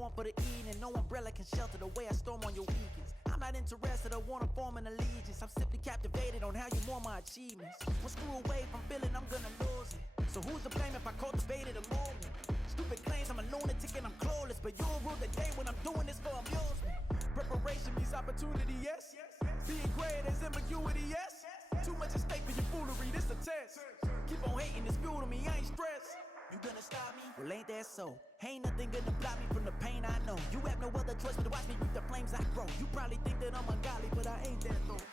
warm for the evening. No umbrella can shelter the way I storm on your weekends. I'm not interested or wanna form an allegiance. I'm simply captivated on how you more my achievements. One screw away from feeling I'm gonna lose it. So who's to blame if I cultivated a movement? Stupid claims I'm a lunatic and I'm clueless, but you'll rule the day when I'm doing this for amusement. Preparation means opportunity, yes. Being great is ambiguity, yes. Too much at stake for your foolery, this a test. Keep on hating, it's fuel to me, I ain't stressed. You gonna stop me? Well, ain't that so? Ain't nothing gonna block me from the pain I know. You have no other choice but to watch me reap the flames I grow. You probably think that I'm ungodly, but I ain't that though.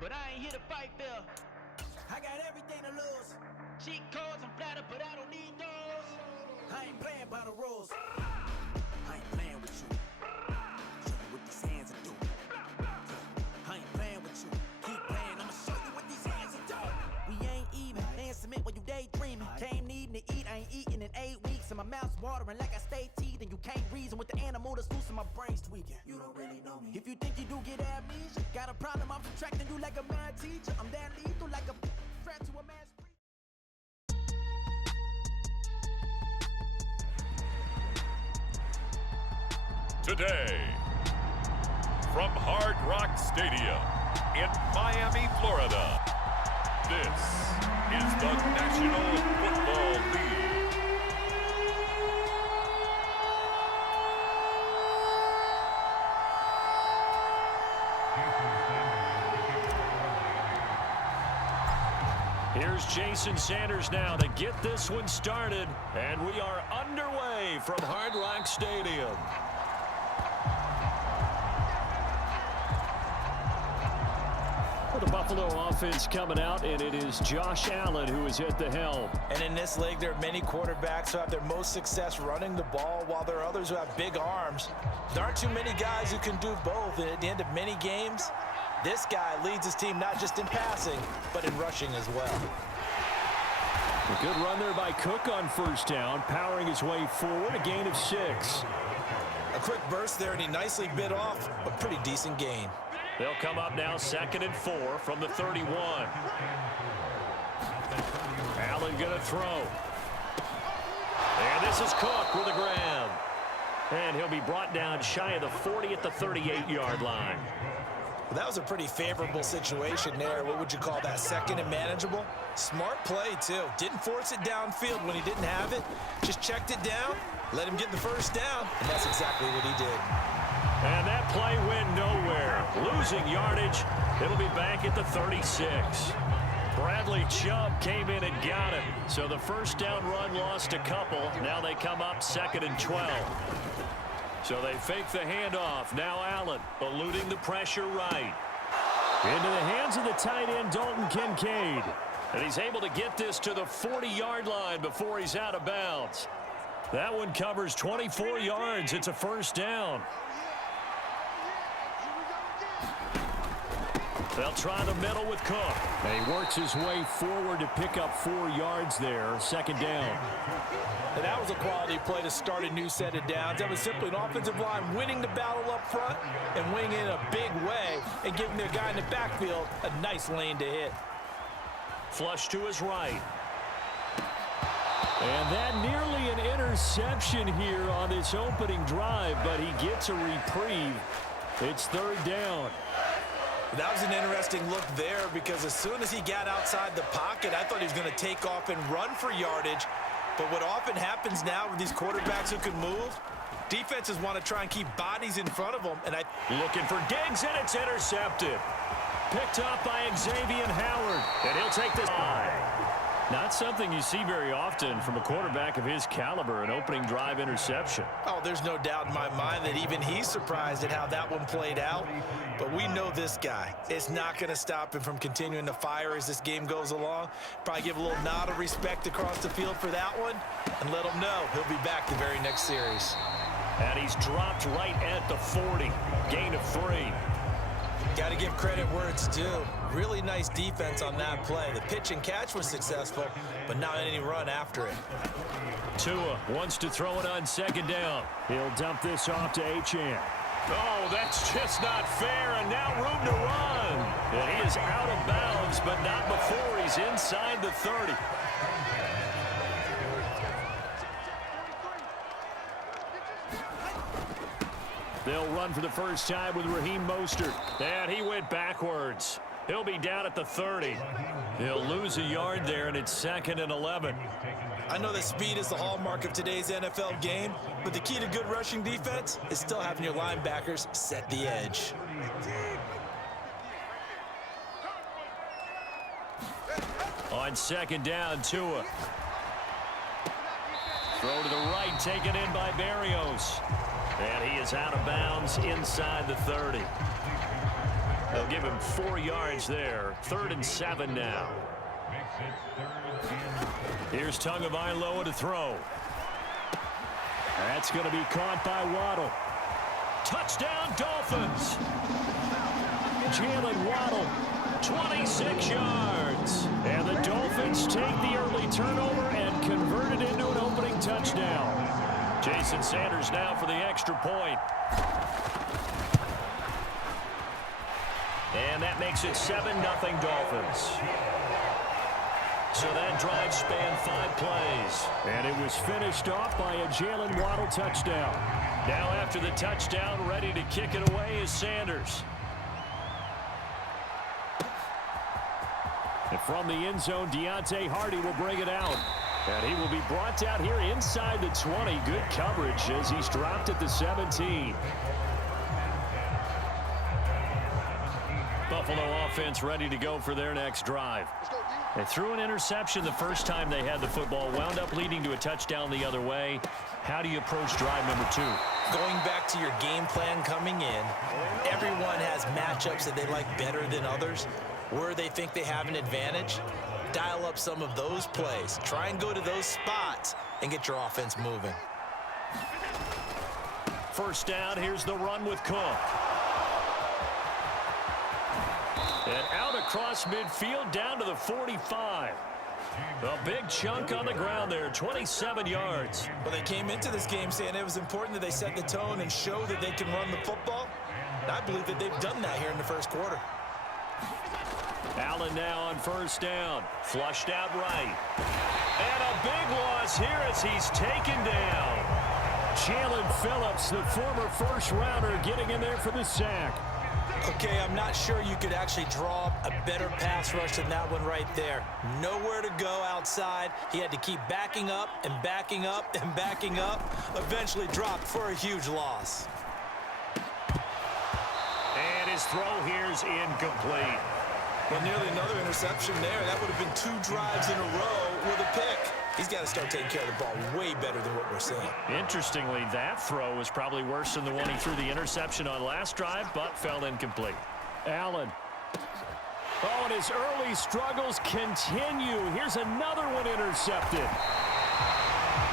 But I ain't here to fight fair. I got everything to lose. Cheat codes, I'm flattered, but I don't need those. I ain't playing by the rules. I ain't playing with you. Show you what these hands will do. I ain't playing with you. Keep playing, I'ma show you what these hands will do. We ain't even. They ain't cement when you daydreaming. Came needing to eat, I ain't eating in 8 weeks. And my mouth's watering like I stay teeth. And you can't reason with the animal that's loose and my brain's tweaking. You don't really know me. If you think you do get amnesia, got a problem, I'm subtracting you like a mad teacher. I'm that lethal like a threat to a man's breath. Today, from Hard Rock Stadium in Miami, Florida, this is the National Football League. Here's Jason Sanders now to get this one started, and we are underway from Hard Rock Stadium. The Buffalo offense coming out, and it is Josh Allen who is at the helm. And in this league, there are many quarterbacks who have their most success running the ball, while there are others who have big arms. There aren't too many guys who can do both, and at the end of many games, this guy leads his team not just in passing, but in rushing as well. A good run there by Cook on first down, powering his way forward, a gain of 6. A quick burst there, and he nicely bit off a pretty decent gain. They'll come up now 2nd and 4 from the 31. Allen going to throw. And this is Cook with a grab. And he'll be brought down shy of the 40 at the 38-yard line. Well, that was a pretty favorable situation there. What would you call that, 2nd and manageable? Smart play, too. Didn't force it downfield when he didn't have it. Just checked it down, let him get the first down, and that's exactly what he did. And that play went nowhere. Losing yardage. It'll be back at the 36. Bradley Chubb came in and got it. So the first down run lost a couple. Now they come up 2nd and 12. So they fake the handoff. Now Allen eluding the pressure right. Into the hands of the tight end, Dalton Kincaid. And he's able to get this to the 40-yard line before he's out of bounds. That one covers 24 yards. It's a first down. They'll try the middle with Cook. And he works his way forward to pick up 4 yards there. 2nd down. And that was a quality play to start a new set of downs. That was simply an offensive line winning the battle up front and winning in a big way and giving their guy in the backfield a nice lane to hit. Flush to his right. And that nearly an interception here on this opening drive, but he gets a reprieve. It's 3rd down. That was an interesting look there because as soon as he got outside the pocket, I thought he was going to take off and run for yardage. But what often happens now with these quarterbacks who can move, defenses want to try and keep bodies in front of them. And looking for Diggs, and it's intercepted. Picked up by Xavier Howard, and he'll take this. Not something you see very often from a quarterback of his caliber, an opening drive interception. Oh, there's no doubt in my mind that even he's surprised at how that one played out. But we know this guy. It's not going to stop him from continuing to fire as this game goes along. Probably give a little nod of respect across the field for that one and let him know he'll be back the very next series. And he's dropped right at the 40. Gain of 3. Got to give credit where it's due. Really nice defense on that play. The pitch and catch was successful, but not any run after it. Tua wants to throw it on 2nd down. He'll dump this off to Achane. Oh, that's just not fair, and now room to run. And he is out of bounds, but not before he's inside the 30. They'll run for the first time with Raheem Mostert. And he went backwards. He'll be down at the 30. He'll lose a yard there, and it's 2nd and 11. I know that speed is the hallmark of today's NFL game, but the key to good rushing defense is still having your linebackers set the edge. On 2nd down, Tua. Throw to the right, taken in by Berrios. And he is out of bounds inside the 30. They'll give him 4 yards there. 3rd and 7 now. Here's Tagovailoa to throw. That's going to be caught by Waddle. Touchdown, Dolphins. Jalen Waddle, 26 yards. And the Dolphins take the early turnover and convert it into an opening touchdown. Jason Sanders now for the extra point. And that makes it 7-0 Dolphins. So that drive spanned 5 plays. And it was finished off by a Jalen Waddle touchdown. Now after the touchdown, ready to kick it away is Sanders. And from the end zone, Deontay Hardy will bring it out. And he will be brought out here inside the 20. Good coverage as he's dropped at the 17. Buffalo offense ready to go for their next drive. They threw an interception the first time they had the football, wound up leading to a touchdown the other way. How do you approach drive number 2? Going back to your game plan coming in, everyone has matchups that they like better than others. Where they think they have an advantage, dial up some of those plays. Try and go to those spots and get your offense moving. First down, here's the run with Cook. And out across midfield down to the 45. A big chunk on the ground there, 27 yards. Well, they came into this game saying it was important that they set the tone and show that they can run the football. And I believe that they've done that here in the first quarter. Allen now on first down. Flushed out right. And a big loss here as he's taken down. Jalen Phillips, the former first-rounder, getting in there for the sack. Okay, I'm not sure you could actually draw a better pass rush than that one right there. Nowhere to go outside. He had to keep backing up and backing up and backing up. Eventually dropped for a huge loss. And his throw here's incomplete. Well, nearly another interception there. That would have been 2 drives in a row with a pick. He's got to start taking care of the ball way better than what we're seeing. Interestingly, that throw was probably worse than the one he threw the interception on last drive, but fell incomplete. Allen. Oh, and his early struggles continue. Here's another one intercepted.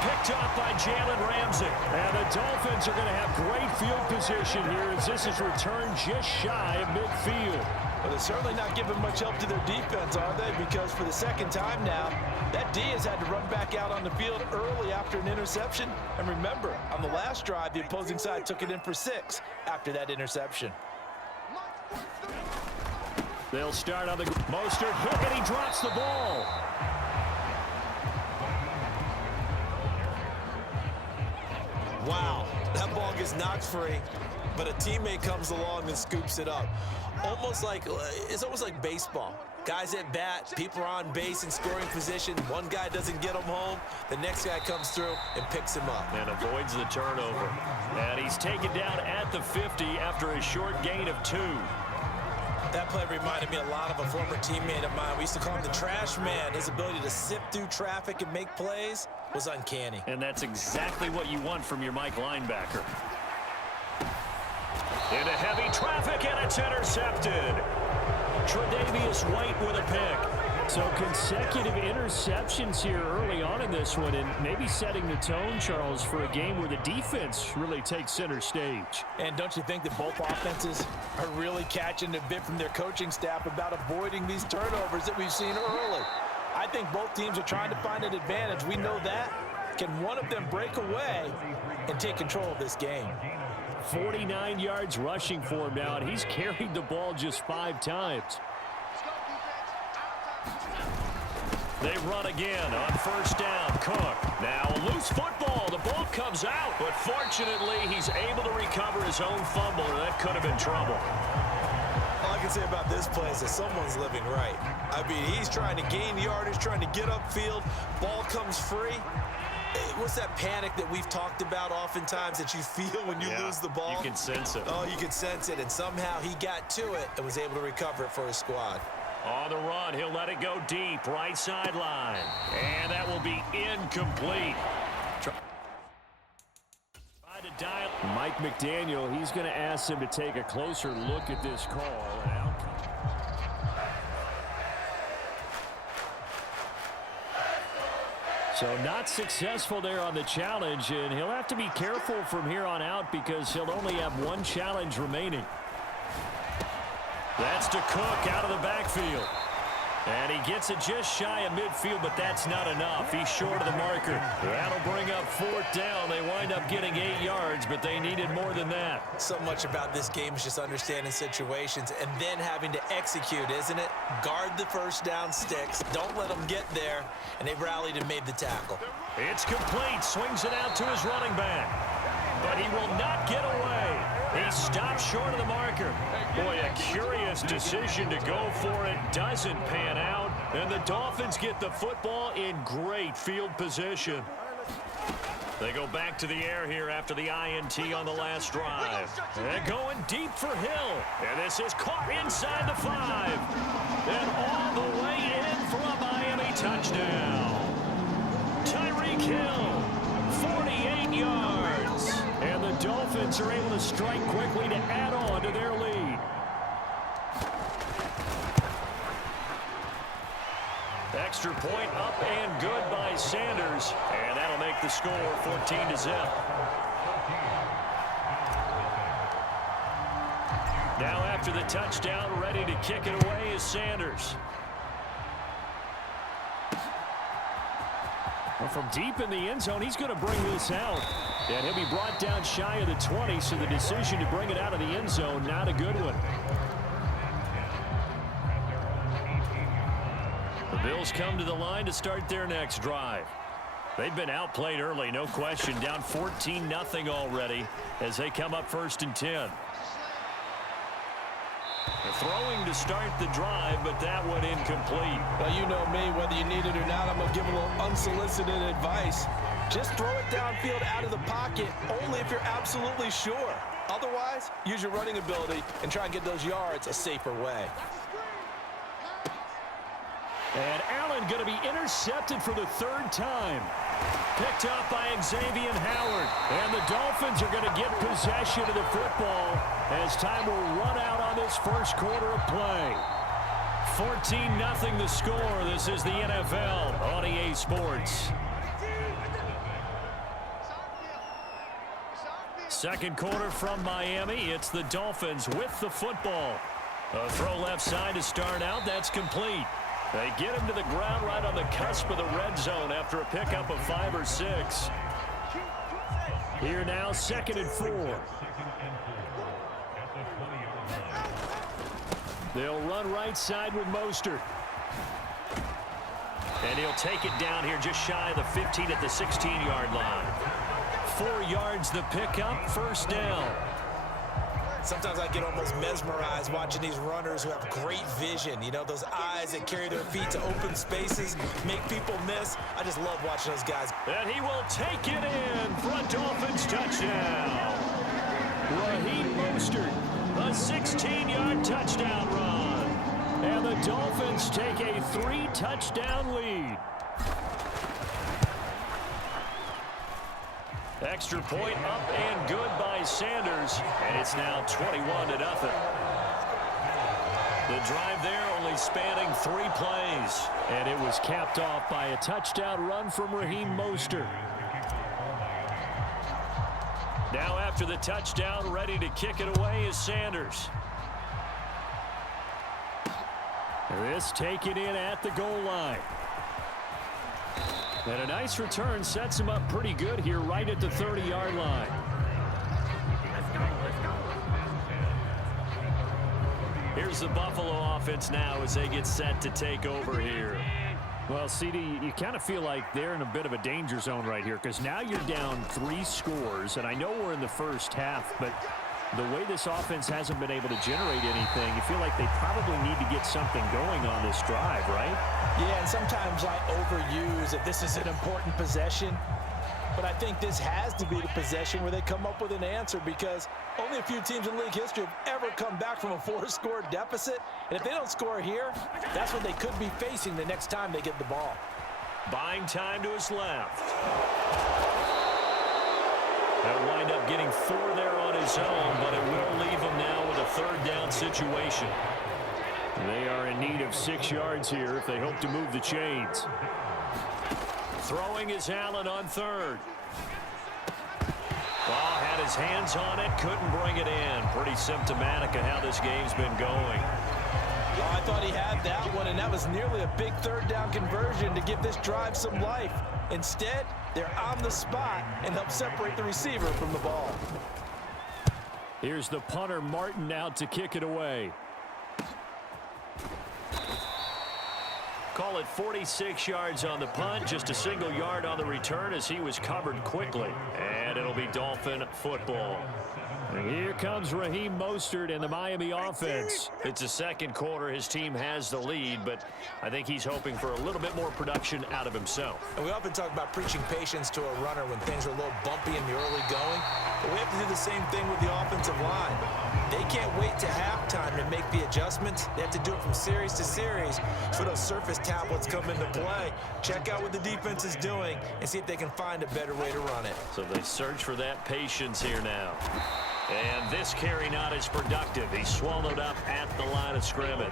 Picked off by Jalen Ramsey. And the Dolphins are going to have great field position here as this is returned just shy of midfield. Well, they're certainly not giving much help to their defense, are they? Because for the second time now, that D has had to run back out on the field early after an interception. And remember, on the last drive, the opposing side took it in for 6 after that interception. They'll start on the Mostert hit, and he drops the ball. Wow, that ball gets knocked free, but a teammate comes along and scoops it up. It's almost like baseball. Guys at bat, people are on base in scoring position. One guy doesn't get him home. The next guy comes through and picks him up. And avoids the turnover. And he's taken down at the 50 after a short gain of 2. That play reminded me a lot of a former teammate of mine. We used to call him the trash man. His ability to sift through traffic and make plays was uncanny. And that's exactly what you want from your Mike linebacker. Into heavy traffic, and it's intercepted. Tre'Davious White with a pick. So consecutive interceptions here early on in this one, and maybe setting the tone, Charles, for a game where the defense really takes center stage. And don't you think that both offenses are really catching a bit from their coaching staff about avoiding these turnovers that we've seen early? I think both teams are trying to find an advantage. We know that. Can one of them break away and take control of this game? 49 yards rushing for him now, and he's carried the ball just 5 times. They run again on first down. Cook. Now a loose football. The ball comes out, but fortunately he's able to recover his own fumble, or that could have been trouble. All I can say about this play is that someone's living right. I mean, he's trying to gain yardage, trying to get upfield. Ball comes free. What's that panic that we've talked about oftentimes that you feel when you lose the ball? You can sense it. Oh, you can sense it, and somehow he got to it and was able to recover it for his squad. On the run, he'll let it go deep, right sideline. And that will be incomplete. Mike McDaniel, he's going to ask him to take a closer look at this call. So not successful there on the challenge, and he'll have to be careful from here on out because he'll only have one challenge remaining. That's to Cook out of the backfield. And he gets it just shy of midfield, but that's not enough. He's short of the marker. That'll bring up fourth down. They wind up getting 8 yards, but they needed more than that. So much about this game is just understanding situations and then having to execute, isn't it? Guard the first down sticks. Don't let them get there. And they rallied and made the tackle. It's complete. Swings it out to his running back. But he will not get away. He stopped short of the marker. Boy, a curious decision to go for it. Doesn't pan out. And the Dolphins get the football in great field position. They go back to the air here after the INT on the last drive. They're going deep for Hill. And this is caught inside the 5. And all the way in for a Miami touchdown. Tyreek Hill, 48 yards. And the Dolphins are able to strike quickly to add on to their lead. Extra point up and good by Sanders. And that'll make the score 14-0. Now after the touchdown, ready to kick it away is Sanders. Well, from deep in the end zone, he's going to bring this out. And he'll be brought down shy of the 20, so the decision to bring it out of the end zone, not a good one. The Bills come to the line to start their next drive. They've been outplayed early, no question, down 14-0 already as they come up 1st and 10. They're throwing to start the drive, but that went incomplete. Well, you know me, whether you need it or not, I'm going to give a little unsolicited advice. Just throw it downfield out of the pocket only if you're absolutely sure. Otherwise, use your running ability and try and get those yards a safer way. And Allen going to be intercepted for the 3rd time. Picked up by Xavier Howard. And the Dolphins are going to get possession of the football as time will run out on this first quarter of play. 14-0 the score. This is the NFL on EA Sports. Second quarter from Miami. It's the Dolphins with the football. A throw left side to start out. That's complete. They get him to the ground right on the cusp of the red zone after a pickup of 5 or 6. Here now, 2nd and 4. They'll run right side with Mostert. And he'll take it down here just shy of the 15 at the 16-yard line. 4 yards the pickup, 1st down. Sometimes I get almost mesmerized watching these runners who have great vision. You know, those eyes that carry their feet to open spaces, make people miss. I just love watching those guys. And he will take it in for a Dolphins touchdown. Raheem Mostert, a 16-yard touchdown run. And the Dolphins take a 3-touchdown lead. Extra point up and good by Sanders, and it's now 21-0. The drive there only spanning 3 plays, and it was capped off by a touchdown run from Raheem Mostert. Now after the touchdown, ready to kick it away is Sanders. This taken in at the goal line. And a nice return sets him up pretty good here right at the 30-yard line. Here's the Buffalo offense now as they get set to take over here. Well, CD, you kind of feel like they're in a bit of a danger zone right here because now you're down 3 scores, and I know we're in the first half, but the way this offense hasn't been able to generate anything, you feel like they probably need to get something going on this drive, right? Yeah, and sometimes I overuse that this is an important possession, but I think this has to be the possession where they come up with an answer because only a few teams in league history have ever come back from a 4-score deficit. And if they don't score here, that's what they could be facing the next time they get the ball. Buying time to his left. They'll wind up getting 4 there on his own, but it will leave him now with a 3rd down situation. They are in need of 6 yards here if they hope to move the chains. Throwing is Allen on 3rd. Well, had his hands on it, couldn't bring it in. Pretty symptomatic of how this game's been going. Well, I thought he had that one, and that was nearly a big 3rd down conversion to give this drive some life. Instead, they're on the spot and help separate the receiver from the ball. Here's the punter, Martin, out to kick it away. Call it 46 yards on the punt, just a single yard on the return as he was covered quickly. And it'll be Dolphin football. And here comes Raheem Mostert and the Miami offense. It's the second quarter. His team has the lead, but I think he's hoping for a little bit more production out of himself. And we often talk about preaching patience to a runner when things are a little bumpy in the early going, but we have to do the same thing with the offensive line. They can't wait to halftime to make the adjustments. They have to do it from series to series so those surface tablets come into play. Check out what the defense is doing and see if they can find a better way to run it. So they search for that patience here now. And this carry not as productive. He's swallowed up at the line of scrimmage.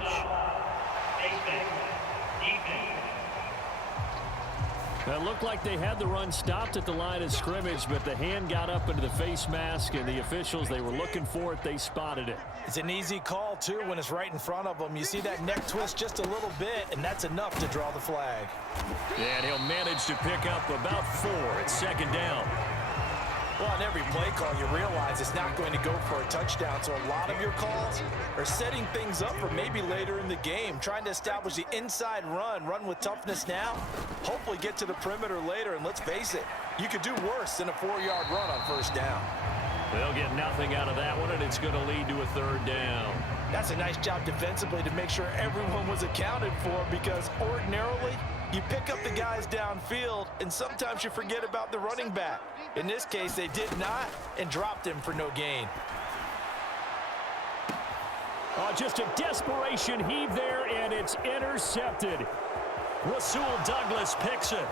It looked like they had the run stopped at the line of scrimmage, but the hand got up into the face mask, and the officials, they were looking for it. They spotted it. It's an easy call, too, when it's right in front of them. You see that neck twist just a little bit, and that's enough to draw the flag. And he'll manage to pick up about 4. It's 2nd down. Well, on every play call, you realize it's not going to go for a touchdown, so a lot of your calls are setting things up for maybe later in the game, trying to establish the inside run with toughness now, hopefully get to the perimeter later, and let's face it, you could do worse than a 4-yard run on 1st down. They'll get nothing out of that one, and it's going to lead to a 3rd down. That's a nice job defensively to make sure everyone was accounted for, because ordinarily, you pick up the guys downfield, and sometimes you forget about the running back. In this case, they did not and dropped him for no gain. Just a desperation heave there, and it's intercepted. Rasul Douglas picks it.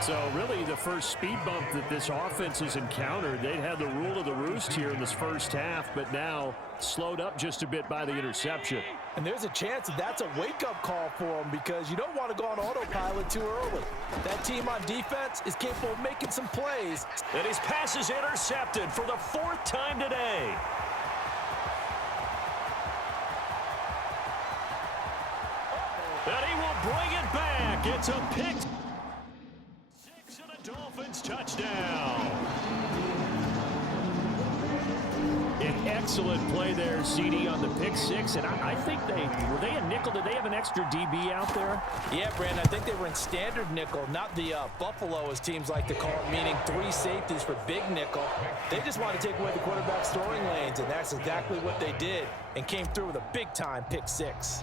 So really the first speed bump that this offense has encountered. They'd had the rule of the roost here in this first half, but now slowed up just a bit by the interception. And there's a chance that that's a wake-up call for them because you don't want to go on autopilot too early. That team on defense is capable of making some plays. And his pass is intercepted for the 4th time today. And he will bring it back. It's a pick. 6 and a Dolphins touchdown. An excellent play there, CD, on the pick 6. And I think were they a nickel? Did they have an extra DB out there? Yeah, Brandon, I think they were in standard nickel, not the Buffalo, as teams like to call it, meaning 3 safeties for big nickel. They just want to take away the quarterback's throwing lanes, and that's exactly what they did and came through with a big-time pick 6.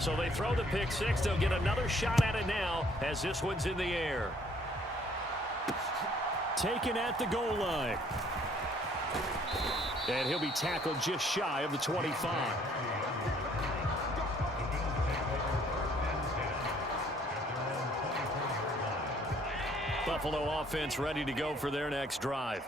So they throw the pick 6. They'll get another shot at it now as this one's in the air. Taken at the goal line. And he'll be tackled just shy of the 25. Buffalo offense ready to go for their next drive.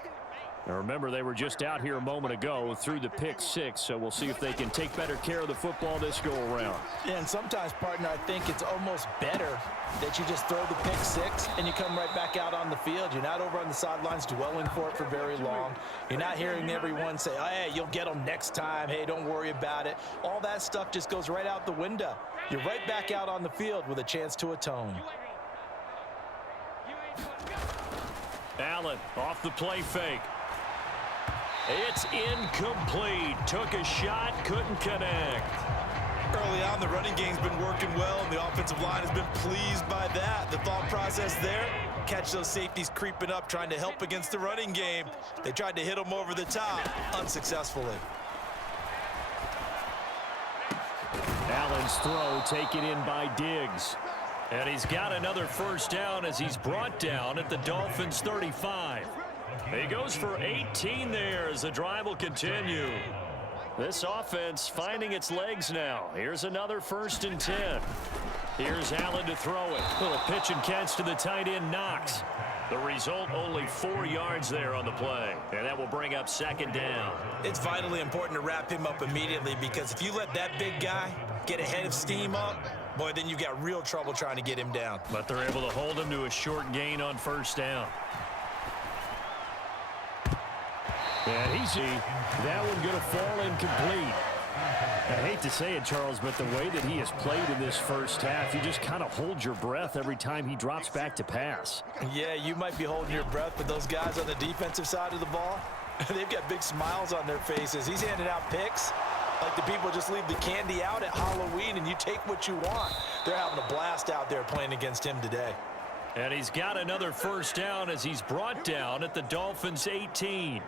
Now remember, they were just out here a moment ago through the pick 6, so we'll see if they can take better care of the football this go-around. Yeah, and sometimes, partner, I think it's almost better that you just throw the pick 6 and you come right back out on the field. You're not over on the sidelines dwelling for it for very long. You're not hearing everyone say, oh, hey, you'll get them next time. Hey, don't worry about it. All that stuff just goes right out the window. You're right back out on the field with a chance to atone. Allen off the play fake. It's incomplete. took a shot, couldn't connect. Early on, the running game's been working well, and the offensive line has been pleased by that. The thought process there, catch those safeties creeping up, trying to help against the running game. They tried to hit them over the top, unsuccessfully. Allen's throw taken in by Diggs. And he's got another first down as he's brought down at the Dolphins' 35. He goes for 18 there as the drive will continue. This offense finding its legs now. Here's another 1st and 10. Here's Allen to throw it. Little pitch and catch to the tight end, Knox. The result, only 4 yards there on the play. And that will bring up 2nd down. It's vitally important to wrap him up immediately, because if you let that big guy get ahead of steam up, boy, then you've got real trouble trying to get him down. But they're able to hold him to a short gain on 1st down. And easy. That one going to fall incomplete. I hate to say it, Charles, but the way that he has played in this first half, you just kind of hold your breath every time he drops back to pass. Yeah, you might be holding your breath, but those guys on the defensive side of the ball, they've got big smiles on their faces. He's handing out picks like the people just leave the candy out at Halloween and you take what you want. They're having a blast out there playing against him today. And he's got another first down as he's brought down at the Dolphins' 18.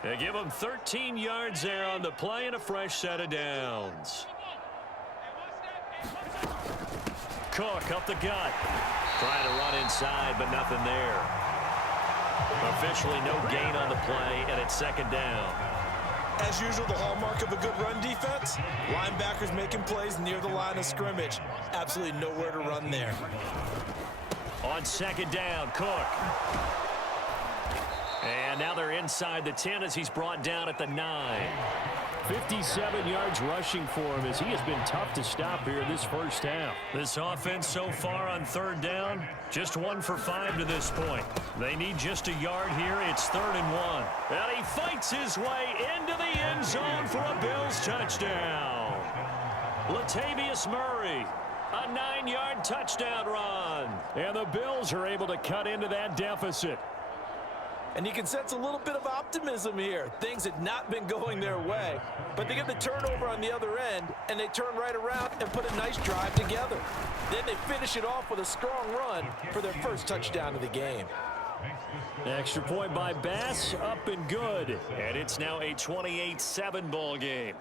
They give him 13 yards there on the play and a fresh set of downs. Cook up the gut. Trying to run inside, but nothing there. Officially no gain on the play, and it's 2nd down. As usual, the hallmark of a good run defense, linebackers making plays near the line of scrimmage. Absolutely nowhere to run there. On 2nd down, Cook. And now they're inside the 10 as he's brought down at the 9. 57 yards rushing for him as he has been tough to stop here this first half. This offense so far on 3rd down, just 1 for 5 to this point. They need just a yard here. It's 3rd and 1. And he fights his way into the end zone for a Bills touchdown. Latavius Murray, a 9-yard touchdown run. And the Bills are able to cut into that deficit. And you can sense a little bit of optimism here. Things had not been going their way, but they get the turnover on the other end, and they turn right around and put a nice drive together. Then they finish it off with a strong run for their first touchdown of the game. Extra point by Bass, up and good. And it's now a 28-7 ball game.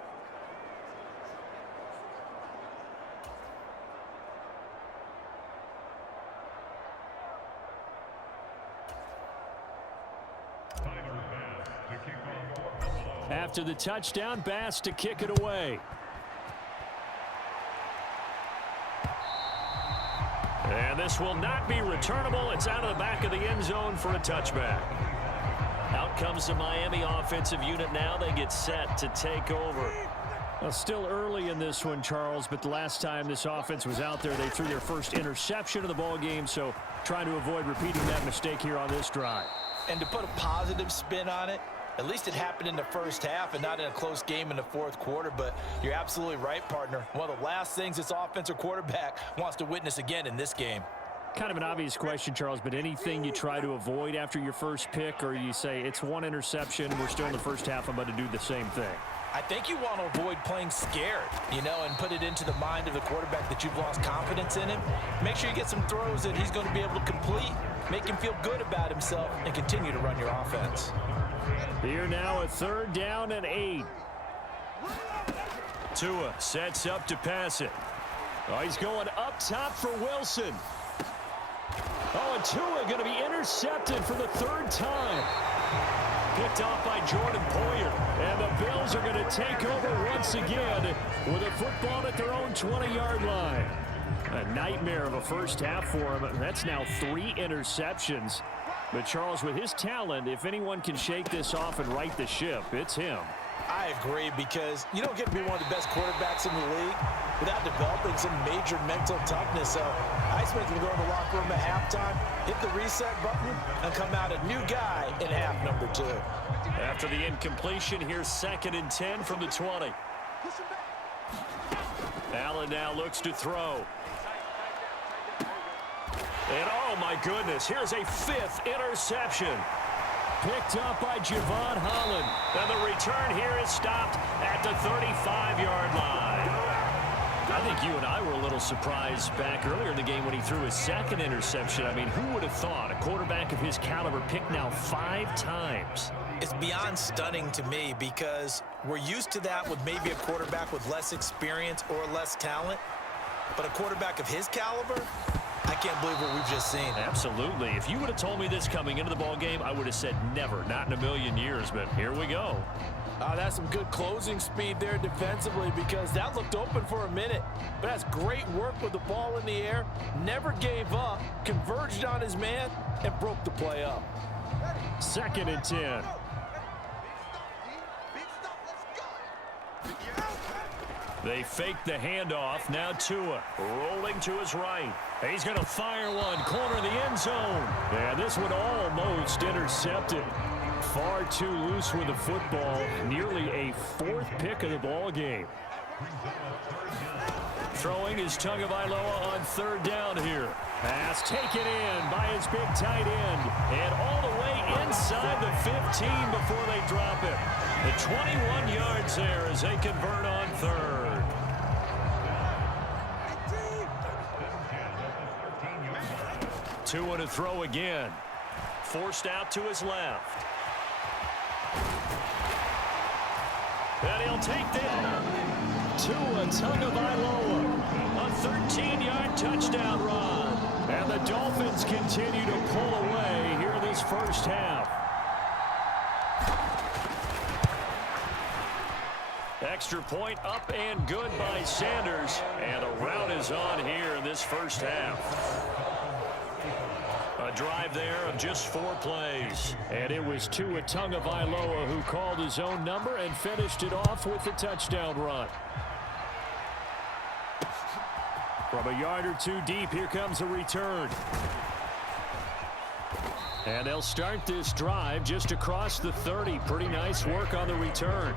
After the touchdown, Bass to kick it away. And this will not be returnable. It's out of the back of the end zone for a touchback. Out comes the Miami offensive unit now. They get set to take over. Well, still early in this one, Charles, but the last time this offense was out there, they threw their first interception of the ball game, so trying to avoid repeating that mistake here on this drive. And to put a positive spin on it, at least it happened in the first half and not in a close game in the 4th quarter, but you're absolutely right, partner. One of the last things this offensive quarterback wants to witness again in this game. Kind of an obvious question, Charles, but anything you try to avoid after your first pick, or you say it's 1 interception, we're still in the first half, I'm about to do the same thing? I think you want to avoid playing scared, and put it into the mind of the quarterback that you've lost confidence in him. Make sure you get some throws that he's going to be able to complete, make him feel good about himself, and continue to run your offense. Here now, a 3rd down and 8. Tua sets up to pass it. Oh, he's going up top for Wilson. Oh, and Tua going to be intercepted for the 3rd time. Picked off by Jordan Poyer. And the Bills are going to take over once again with a football at their own 20-yard line. A nightmare of a first half for him. That's now 3 interceptions. But Charles, with his talent, if anyone can shake this off and right the ship, it's him. I agree, because you don't get to be one of the best quarterbacks in the league without developing some major mental toughness. So I expect him to go in the locker room at halftime, hit the reset button, and come out a new guy in half number 2. After the incompletion, here's 2nd and 10 from the 20. Allen now looks to throw. And oh my goodness, here's a 5th interception. Picked up by Javon Holland. And the return here is stopped at 35-yard line. I think you and I were a little surprised back earlier in the game when he threw his second interception. I mean, who would have thought a quarterback of his caliber picked now 5 times? It's beyond stunning to me because we're used to that with maybe a quarterback with less experience or less talent. But a quarterback of his caliber, I can't believe what we've just seen. Absolutely. If you would have told me this coming into the ball game, I would have said never, not in a million years. But here we go. That's some good closing speed there defensively because that looked open for a minute. But that's great work with the ball in the air. Never gave up, converged on his man, and broke the play up. 2nd and 10. They fake the handoff. Now Tua rolling to his right. He's going to fire one. Corner of the end zone. And this one almost intercepted. Far too loose with the football. Nearly a 4th pick of the ball game. Throwing is Tagovailoa on 3rd down here. Pass taken in by his big tight end. And all the way inside the 15 before they drop it. The 21 yards there as they convert on 3rd. Tua to throw again. Forced out to his left. And he'll take that. Tua Tagovailoa. A 13-yard touchdown run. And the Dolphins continue to pull away here in this first half. Extra point up and good by Sanders. And a rout is on here in this first half. A drive there of just 4 plays. And it was Tua Tagovailoa who called his own number and finished it off with a touchdown run. From a yard or 2 deep, here comes a return. And they'll start this drive just across the 30. Pretty nice work on the return.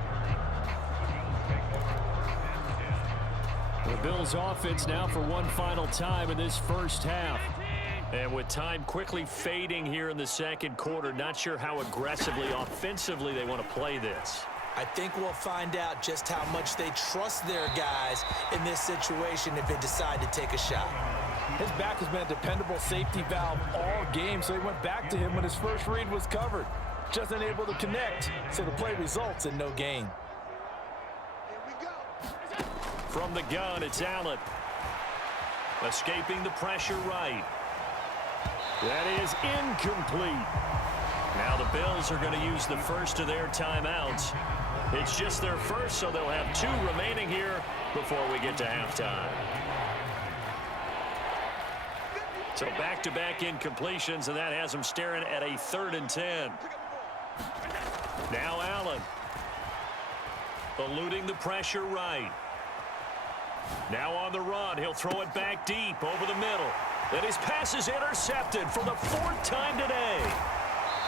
The Bills offense now for one final time in this first half. And with time quickly fading here in the second quarter, not sure how aggressively, offensively they want to play this. I think we'll find out just how much they trust their guys in this situation if they decide to take a shot. His back has been a dependable safety valve all game, so he went back to him when his first read was covered. Just unable to connect, so the play results in no gain. From the gun, it's Allen. Escaping the pressure right. That is incomplete. Now the Bills are going to use the first of their timeouts. It's just their first, so they'll have 2 remaining here before we get to halftime. So back-to-back incompletions, and that has them staring at a 3rd and 10. Now Allen. Eluding the pressure right. Now on the run, he'll throw it back deep over the middle. And his pass is intercepted for the 4th time today.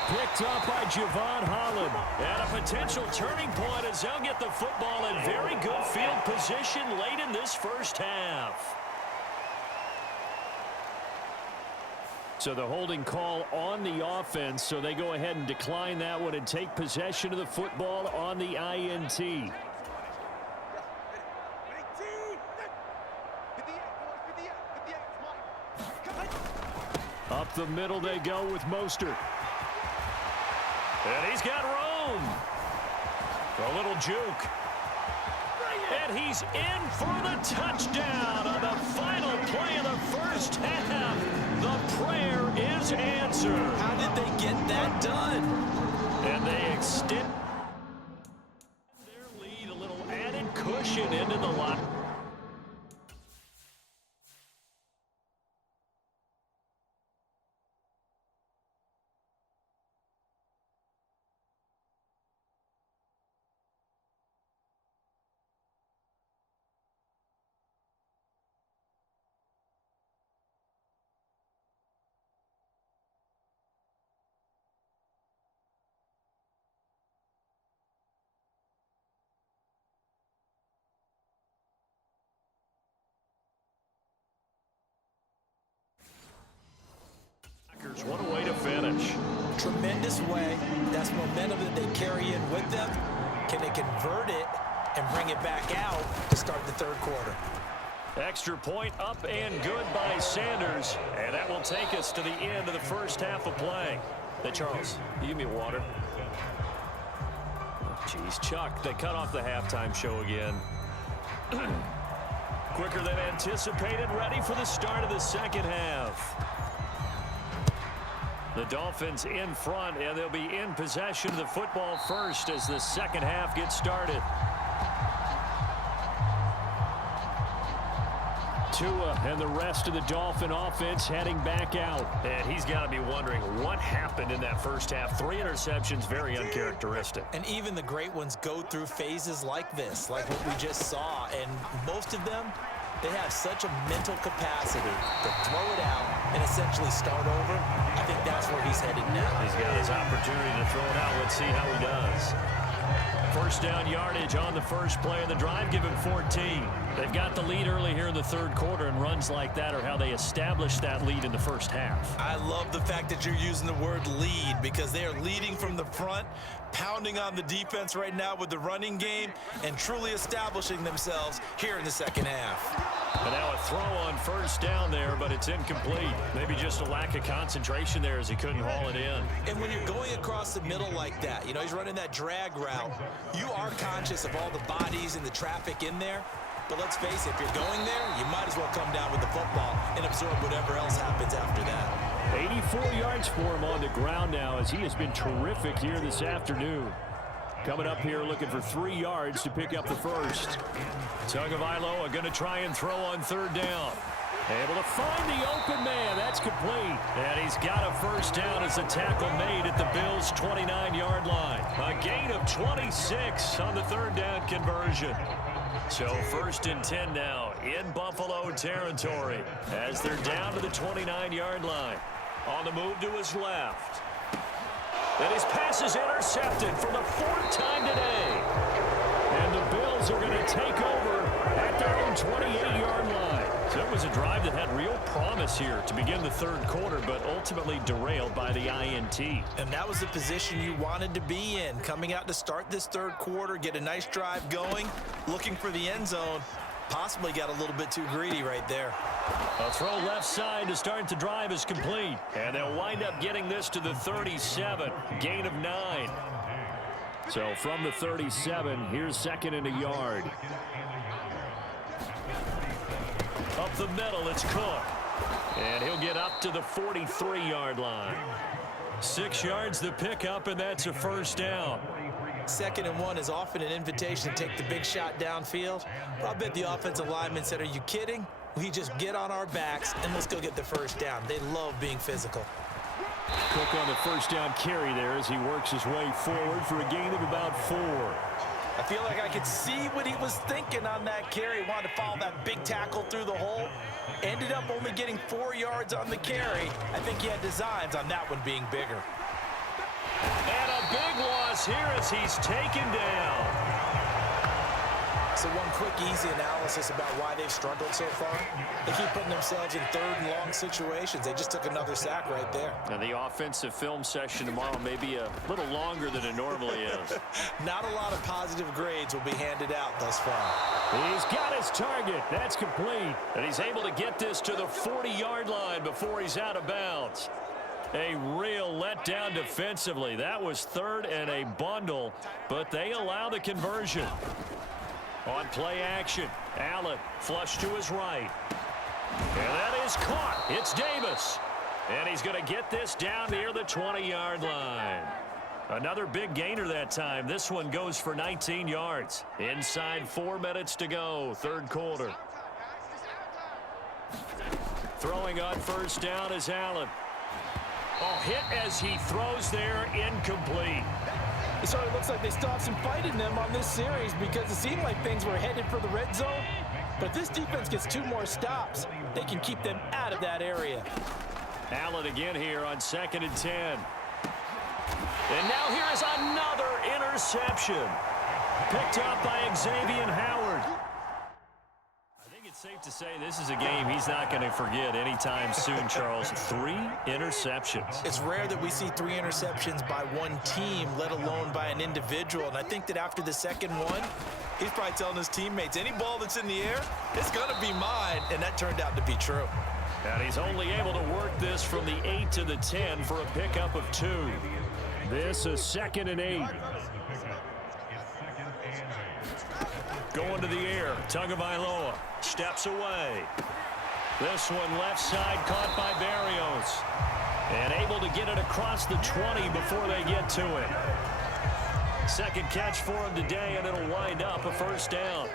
Picked up by Javon Holland. And a potential turning point as they'll get the football in very good field position late in this first half. So the holding call on the offense, so they go ahead and decline that one and take possession of the football on the INT. Up the middle they go with Mostert. And he's got room. A little juke. And he's in for the touchdown on the final play of the first half. The prayer is answered. How did they get that done? And they extend their lead, a little added cushion into the line. What a way to finish. Tremendous way. That's momentum that they carry in with them. Can they convert it and bring it back out to start the third quarter. Extra point up and good by Sanders. And that will take us to the end of the first half of play. Hey, Charles, you give me water. Jeez, Chuck, they cut off the halftime show again. Quicker than anticipated, ready for the start of the second half. The Dolphins in front, and they'll be in possession of the football first as the second half gets started. Tua and the rest of the Dolphin offense heading back out. And he's got to be wondering what happened in that first half. 3 interceptions, very uncharacteristic. And even the great ones go through phases like this, like what we just saw. And most of them, they have such a mental capacity to throw it out and essentially start over. I think that's where he's headed now. He's got his opportunity to throw it out. Let's see how he does. First down yardage on the first play of the drive, give him 14. They've got the lead early here in the third quarter, and runs like that are how they establish that lead in the first half. I love the fact that you're using the word lead because they are leading from the front, pounding on the defense right now with the running game, and truly establishing themselves here in the second half. And now a throw on first down there, but it's incomplete. Maybe just a lack of concentration there as he couldn't haul it in. And when you're going across the middle like that, you know, he's running that drag route, you are conscious of all the bodies and the traffic in there. But let's face it, if you're going there, you might as well come down with the football and absorb whatever else happens after that. 84 yards for him on the ground now as he has been terrific here this afternoon. Coming up here looking for 3 yards to pick up the first. Tagovailoa going to try and throw on third down. Able to find the open man. That's complete. And he's got a first down as the tackle made at the Bills' 29-yard line. A gain of 26 on the third down conversion. So first and 10 now in Buffalo territory as they're down to the 29-yard line. On the move to his left. And his pass is intercepted for the 4th time today. And the Bills are going to take over at their own 28-yard line. So it was a drive that had real promise here to begin the third quarter, but ultimately derailed by the INT. And that was the position you wanted to be in, coming out to start this third quarter, get a nice drive going, looking for the end zone. Possibly got a little bit too greedy right there. A throw left side to start the drive is complete. And they'll wind up getting this to the 37. Gain of 9. So from the 37, here's second and a yard. Up the middle, it's Cook. And he'll get up to the 43-yard line. 6 yards the pickup, and that's a first down. 2nd and 1 is often an invitation to take the big shot downfield. But I bet the offensive lineman said, are you kidding? We just get on our backs and let's go get the first down. They love being physical. Cook on the first down carry there as he works his way forward for a gain of about 4. I feel like I could see what he was thinking on that carry. He wanted to follow that big tackle through the hole. Ended up only getting 4 yards on the carry. I think he had designs on that one being bigger. And a big loss here as he's taken down. So one quick, easy analysis about why they've struggled so far. They keep putting themselves in 3rd and long situations. They just took another sack right there. And the offensive film session tomorrow may be a little longer than it normally is. Not a lot of positive grades will be handed out thus far. He's got his target. That's complete. And he's able to get this to the 40-yard line before he's out of bounds. A real letdown defensively. That was 3rd and a bundle, but they allow the conversion. On play action, Allen flush to his right. And that is caught. It's Davis. And he's going to get this down near the 20-yard line. Another big gainer that time. This one goes for 19 yards. Inside 4 minutes to go, third quarter. Throwing on first down is Allen. Oh, hit as he throws there, incomplete. So it looks like they stopped some fight in them on this series because it seemed like things were headed for the red zone. But if this defense gets 2 more stops, they can keep them out of that area. Allen again here on 2nd and 10. And now here is another interception. Picked up by Xavier Howard. I think it's safe to say this is a game he's not going to forget anytime soon, Charles. 3 interceptions. It's rare that we see 3 interceptions by one team, let alone by an individual. And I think that after the second one, He's probably telling his teammates, any ball that's in the air, it's going to be mine, and that turned out to be true. And he's only able to work this from the 8 to the 10 for a pickup of 2. This is 2nd and 8. Going to the air. Tagovailoa steps away. This one left side caught by Barrios. And able to get it across the 20 before they get to it. Second catch for him today, and it'll wind up a first down.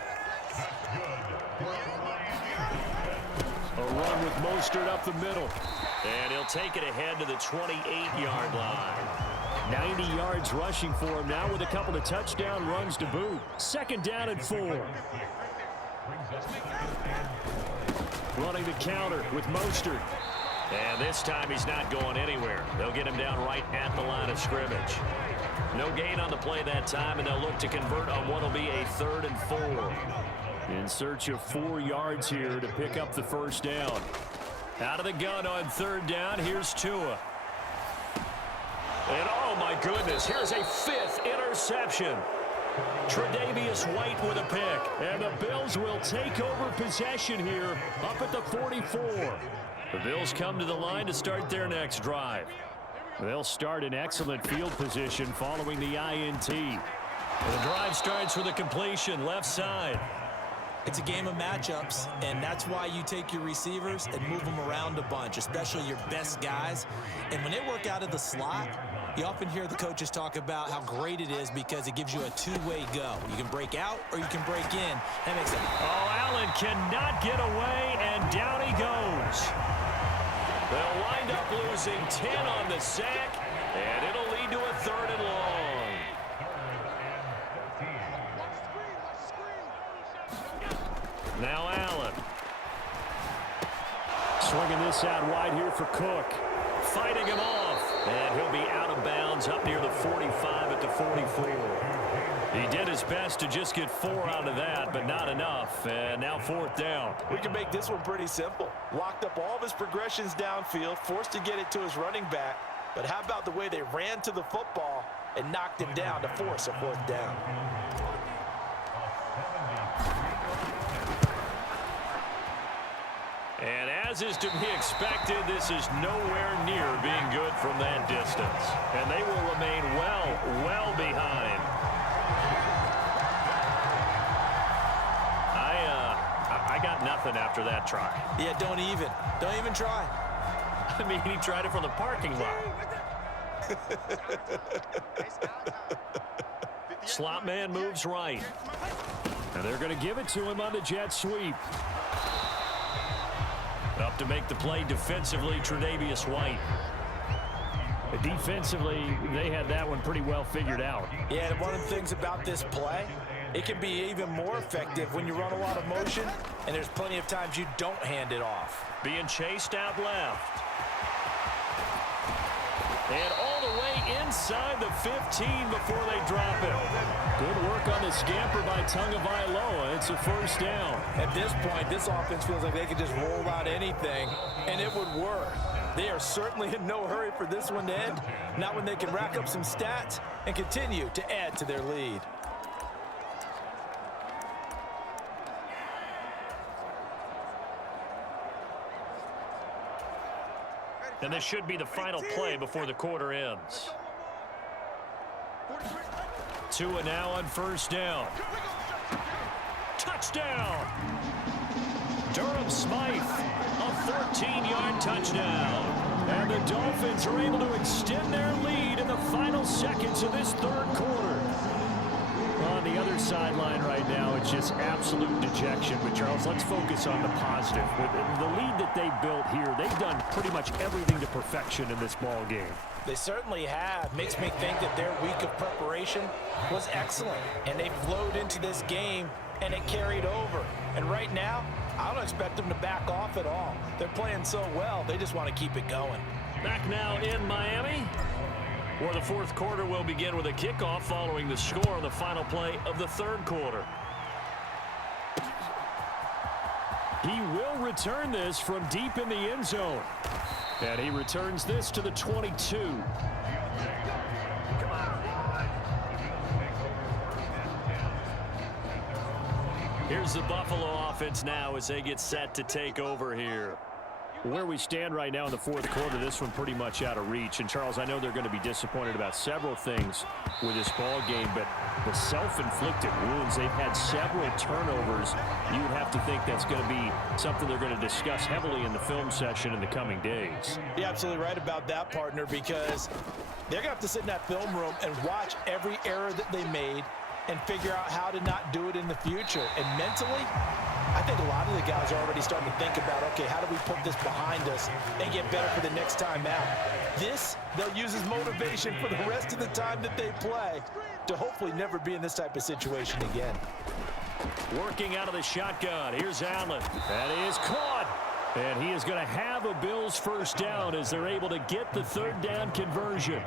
A run with Mostert up the middle. And he'll take it ahead to the 28-yard line. 90 yards rushing for him now with a couple of touchdown runs to boot. 2nd down and 4. Running the counter with Mostert. And this time he's not going anywhere. They'll get him down right at the line of scrimmage. No gain on the play that time, and they'll look to convert on what will be a 3rd and 4. In search of 4 yards here to pick up the first down. Out of the gun on 3rd down, here's Tua. And oh my goodness, here's a 5th interception. Tre'Davious White with a pick. And the Bills will take over possession here up at the 44. The Bills come to the line to start their next drive. They'll start in excellent field position following the INT. And the drive starts with a completion left side. It's a game of matchups, and that's why you take your receivers and move them around a bunch, especially your best guys. And when they work out of the slot, you often hear the coaches talk about how great it is because it gives you a two-way go. You can break out or you can break in. That makes it. Oh, Allen cannot get away, and down he goes. They'll wind up losing 10 on the sack, and it'll lead to a 3rd and long. Now Allen. Swinging this out wide here for Cook. Fighting him off, and he'll be out of bounds up near the 45 at the 44. He did his best to just get 4 out of that, but not enough. And now 4th down. We can make this one pretty simple. Locked up all of his progressions downfield, forced to get it to his running back. But how about the way they ran to the football and knocked him down to force a 4th down? And as is to be expected, this is nowhere near being good from that distance. And they will remain well behind. I got nothing after that try. Yeah, don't even try. I mean, he tried it from the parking lot. Slot man moves right. And they're going to give it to him on the jet sweep. Up to make the play defensively, Tre'Davious White. Defensively, they had that one pretty well figured out. Yeah, and one of the things about this play, it can be even more effective when you run a lot of motion, and there's plenty of times you don't hand it off. Being chased out left. And all the way inside the 15 before they drop it. Good work on the scamper by Tagovailoa. It's a 1st down. At this point, this offense feels like they could just roll out anything, and it would work. They are certainly in no hurry for this one to end, not when they can rack up some stats and continue to add to their lead. And this should be the final play before the quarter ends. Tua now on 1st down. Touchdown! Durham Smythe, a 14-yard touchdown. And the Dolphins are able to extend their lead in the final seconds of this 3rd quarter. On the other sideline right now, it's just absolute dejection. But, Charles, let's focus on the positive. With the lead that they built here, they've done pretty much everything to perfection in this ball game. They certainly have. Makes me think that their week of preparation was excellent. And they flowed into this game, and it carried over. And right now, I don't expect them to back off at all. They're playing so well, they just want to keep it going. Back now in Miami, where the 4th quarter will begin with a kickoff following the score on the final play of the 3rd quarter. He will return this from deep in the end zone. And he returns this to the 22. Here's the Buffalo offense now as they get set to take over here. Where we stand right now in the fourth quarter, this one pretty much out of reach. And, Charles, I know they're going to be disappointed about several things with this ball game, but the self-inflicted wounds, they've had several turnovers. You would have to think that's going to be something they're going to discuss heavily in the film session in the coming days. You're absolutely right about that, partner, because they're going to have to sit in that film room and watch every error that they made and figure out how to not do it in the future. And mentally, I think a lot of the guys are already starting to think about, okay, how do we put this behind us and get better for the next time out? This, they'll use as motivation for the rest of the time that they play to hopefully never be in this type of situation again. Working out of the shotgun. Here's Allen. That is caught. And he is going to have a Bills first down as they're able to get the third down conversion.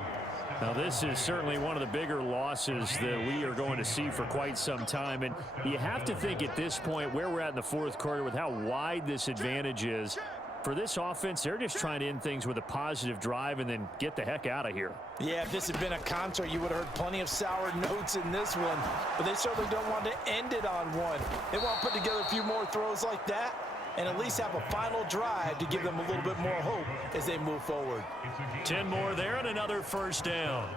Now, this is certainly one of the bigger losses that we are going to see for quite some time. And you have to think at this point where we're at in the fourth quarter with how wide this advantage is. For this offense, they're just trying to end things with a positive drive and then get the heck out of here. Yeah, if this had been a concert, you would have heard plenty of sour notes in this one. But they certainly don't want to end it on one. They want to put together a few more throws like that and at least have a final drive to give them a little bit more hope as they move forward. 10 more there and another first down.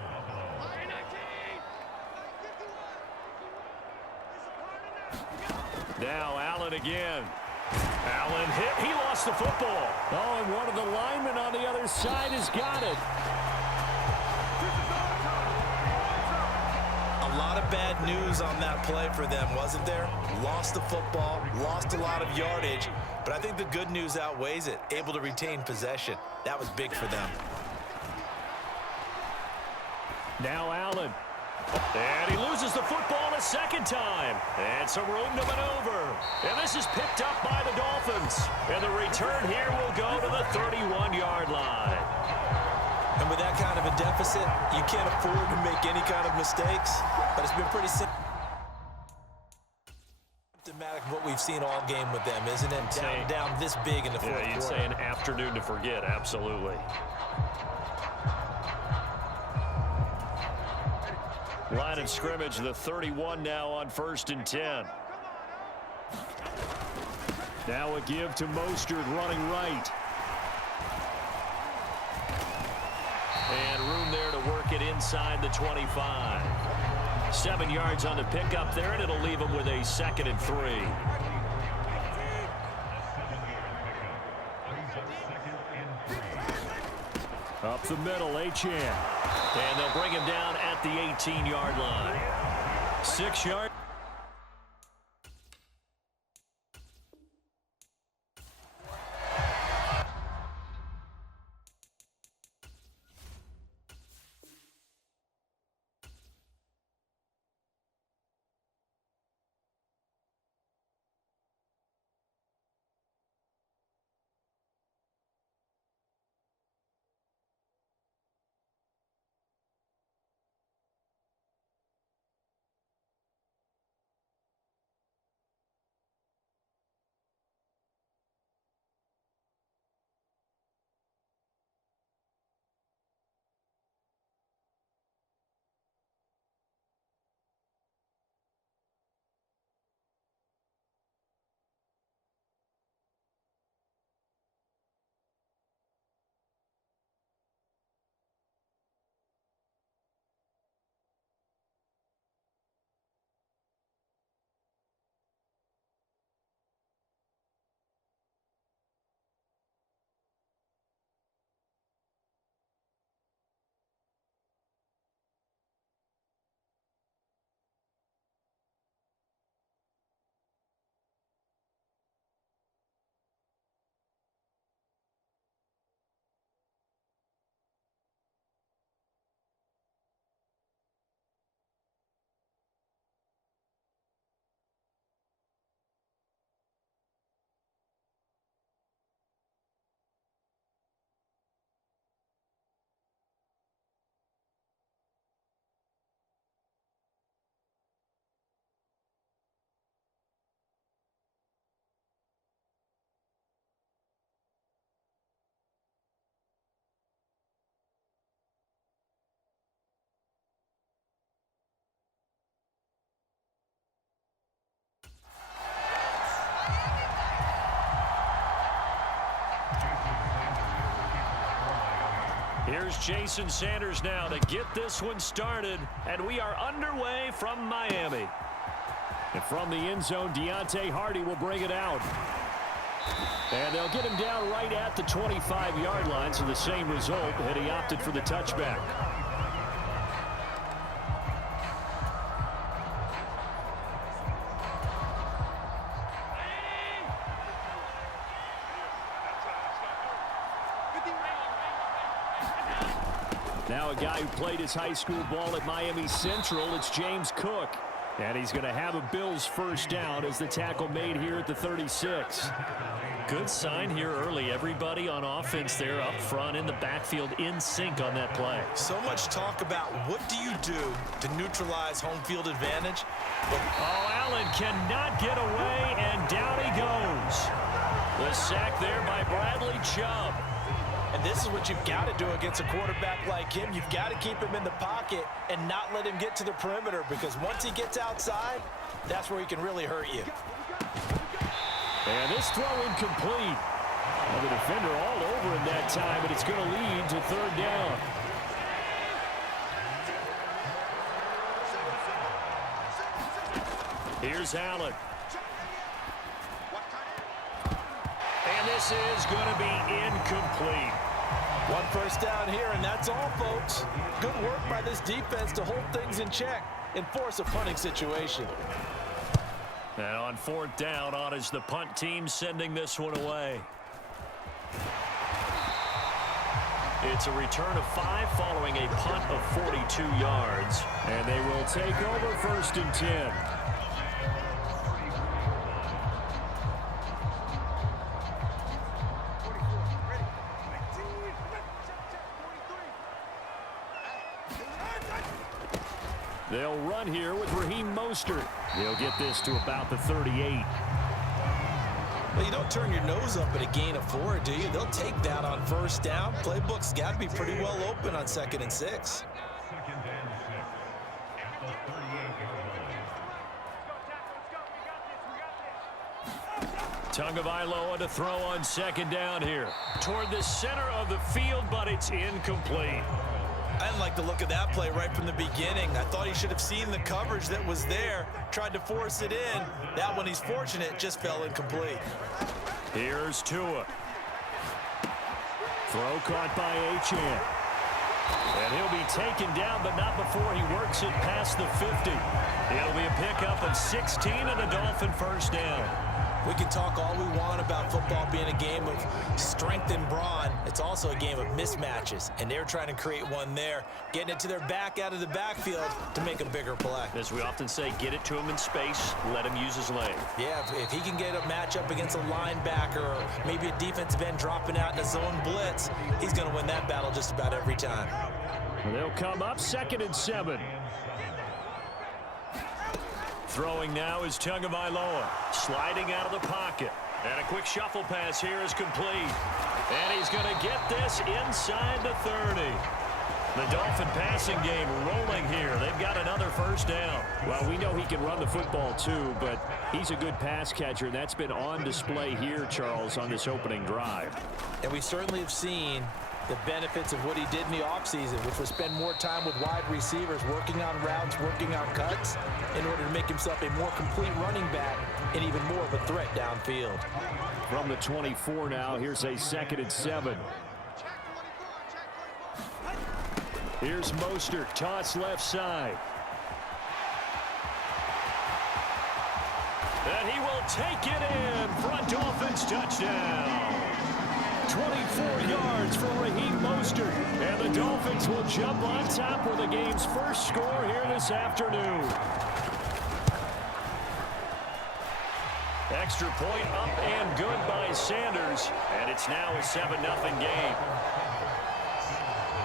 Now Allen again. Allen hit. He lost the football. Oh, and one of the linemen on the other side has got it. A lot of bad news on that play for them, wasn't there? Lost the football, lost a lot of yardage, but I think the good news outweighs it. Able to retain possession. That was big for them. Now Allen. And he loses the football a second time. And some room to maneuver. And this is picked up by the Dolphins. And the return here will go to the 31-yard line. And with that kind of a deficit, you can't afford to make any kind of mistakes. But it's been pretty symptomatic of what we've seen all game with them, isn't it? Down this big in the fourth quarter. Yeah, you'd say an afternoon to forget, absolutely. Line of scrimmage, the 31 now on 1st and 10. Now a give to Mostert running right. And room there to work it inside the 25. 7 yards on the pickup there, and it'll leave him with a 2nd and 3. Up the middle, Achane. And they'll bring him down at the 18-yard line. 6 yards. Here's Jason Sanders now to get this one started, and we are underway from Miami. And from the end zone, Deontay Hardy will bring it out. And they'll get him down right at the 25-yard line, so the same result, and he opted for the touchback. Now a guy who played his high school ball at Miami Central, it's James Cook. And he's going to have a Bills first down as the tackle made here at the 36. Good sign here early. Everybody on offense there up front in the backfield in sync on that play. So much talk about what do you do to neutralize home field advantage. Oh, Allen cannot get away, and down he goes. The sack there by Bradley Chubb. And this is what you've got to do against a quarterback like him. You've got to keep him in the pocket and not let him get to the perimeter, because once he gets outside, that's where he can really hurt you. And this throw incomplete. Well, the defender all over him that time, but it's going to lead to third down. Here's Allen. And this is going to be incomplete. One first down here, and that's all, folks. Good work by this defense to hold things in check and force a punting situation. And on fourth down, on is the punt team sending this one away. It's a return of 5 following a punt of 42 yards. And they will take over first and 10. They'll run here with Raheem Mostert. They'll get this to about the 38. Well, you don't turn your nose up at a gain of 4, do you? They'll take that on first down. Playbook's got to be pretty well open on 2nd and 6. Tagovailoa to throw on 2nd down here. Toward the center of the field, but it's incomplete. I didn't like the look of that play right from the beginning. I thought he should have seen the coverage that was there, tried to force it in. That one, he's fortunate, just fell incomplete. Here's Tua. Throw caught by Achane. And he'll be taken down, but not before he works it past the 50. It'll be a pickup of 16 and a Dolphin first down. We can talk all we want about football being a game of strength and brawn. It's also a game of mismatches, and they're trying to create one there, getting it to their back out of the backfield to make a bigger play. As we often say, get it to him in space, let him use his leg. Yeah, if he can get a matchup against a linebacker or maybe a defensive end dropping out in a zone blitz, he's going to win that battle just about every time. They'll come up 2nd and 7. Throwing now is Tagovailoa, sliding out of the pocket. And a quick shuffle pass here is complete. And he's going to get this inside the 30. The Dolphin passing game rolling here. They've got another first down. Well, we know he can run the football too, but he's a good pass catcher, and that's been on display here, Charles, on this opening drive. And we certainly have seen the benefits of what he did in the offseason, which was spend more time with wide receivers, working on routes, working on cuts, in order to make himself a more complete running back and even more of a threat downfield. From the 24 now, here's a 2nd and 7. Here's Mostert, toss left side. And he will take it in for a Dolphins touchdown. 24 yards for Raheem Mostert. And the Dolphins will jump on top with the game's first score here this afternoon. Extra point up and good by Sanders. And it's now a 7-0 game.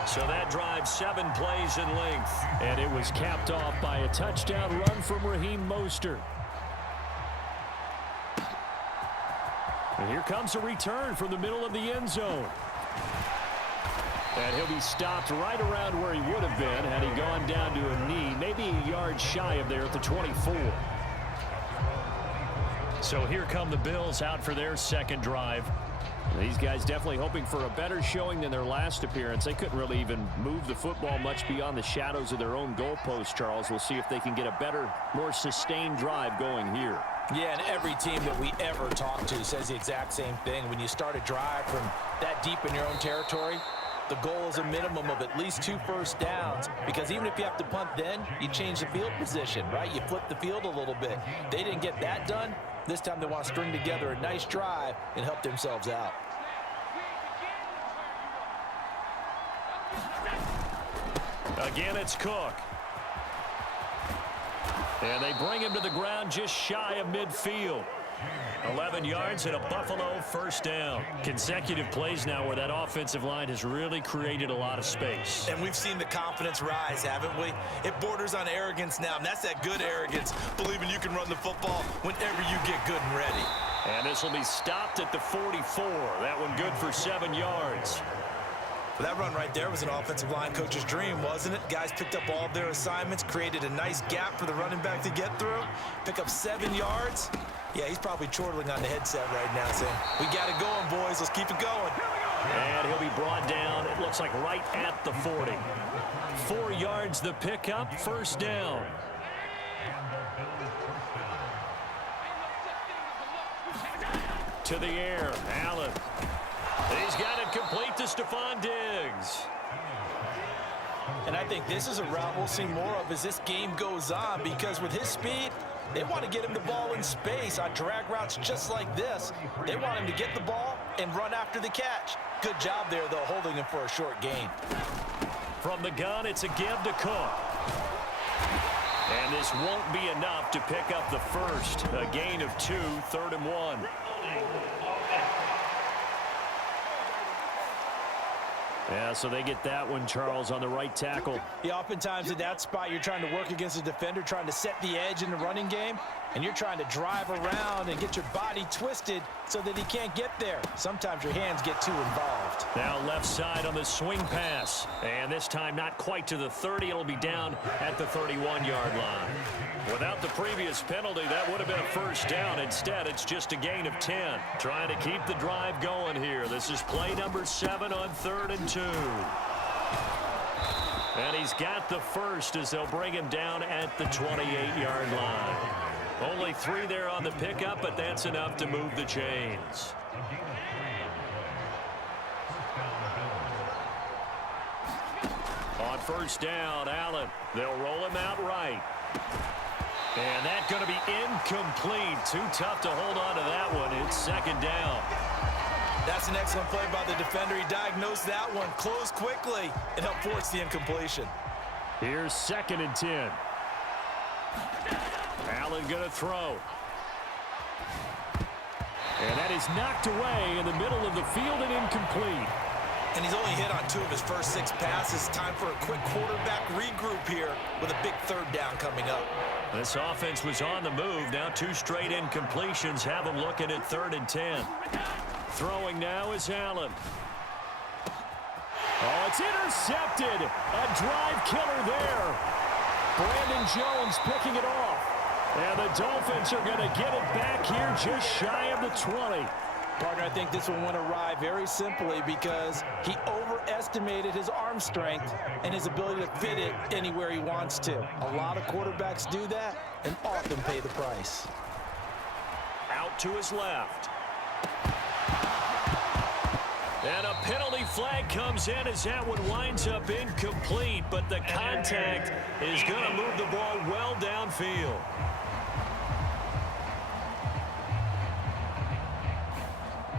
So that drives 7 plays in length. And it was capped off by a touchdown run from Raheem Mostert. And here comes a return from the middle of the end zone. And he'll be stopped right around where he would have been had he gone down to a knee, maybe a yard shy of there at the 24. So here come the Bills out for their second drive. These guys definitely hoping for a better showing than their last appearance. They couldn't really even move the football much beyond the shadows of their own goalpost, Charles. We'll see if they can get a better, more sustained drive going here. Yeah, and every team that we ever talk to says the exact same thing. When you start a drive from that deep in your own territory, the goal is a minimum of at least 2 first downs, because even if you have to punt then, you change the field position, right? You flip the field a little bit. They didn't get that done. This time they want to string together a nice drive and help themselves out. Again, it's Cook. And they bring him to the ground just shy of midfield. 11 yards and a Buffalo first down. Consecutive plays now where that offensive line has really created a lot of space. And we've seen the confidence rise, haven't we? It borders on arrogance now, and that's that good arrogance, believing you can run the football whenever you get good and ready. And this will be stopped at the 44. That one good for 7 yards. Well, that run right there was an offensive line coach's dream, wasn't it? Guys picked up all of their assignments, created a nice gap for the running back to get through, pick up 7 yards. Yeah, he's probably chortling on the headset right now saying, we got it going, boys. Let's keep it going. And he'll be brought down, it looks like right at the 40. 4 yards the pickup, first down. To the air, Allen. He's got it complete to Stephon Diggs. And I think this is a route we'll see more of as this game goes on, because with his speed, they want to get him the ball in space on drag routes just like this. They want him to get the ball and run after the catch. Good job there, though, holding him for a short gain. From the gun, it's a give to Cook. And this won't be enough to pick up the first. A gain of 2, 3rd and 1. Yeah, so they get that one, Charles, on the right tackle. Yeah, oftentimes in that spot, you're trying to work against a defender, trying to set the edge in the running game, and you're trying to drive around and get your body twisted so that he can't get there. Sometimes your hands get too involved. Now left side on the swing pass. And this time not quite to the 30. It'll be down at the 31-yard line. Without the previous penalty, that would have been a first down. Instead, it's just a gain of 10. Trying to keep the drive going here. This is play number 7 on 3rd and 2. And he's got the first as they'll bring him down at the 28-yard line. Only 3 there on the pickup, but that's enough to move the chains. On first down, Allen. They'll roll him out right. And that's going to be incomplete. Too tough to hold on to that one. It's 2nd down. That's an excellent play by the defender. He diagnosed that one, closed quickly, and helped force the incompletion. Here's 2nd and 10. Allen going to throw. And that is knocked away in the middle of the field and incomplete. And he's only hit on 2 of his first 6 passes. Time for a quick quarterback regroup here with a big 3rd down coming up. This offense was on the move. Now 2 straight incompletions have them looking at 3rd and 10. Throwing now is Allen. Oh, it's intercepted. A drive killer there. Brandon Jones picking it off. And the Dolphins are going to get it back here just shy of the 20. Partner, I think this one went awry very simply because he overestimated his arm strength and his ability to fit it anywhere he wants to. A lot of quarterbacks do that and often pay the price. Out to his left. And a penalty flag comes in as that one winds up incomplete, but the contact is going to move the ball well downfield.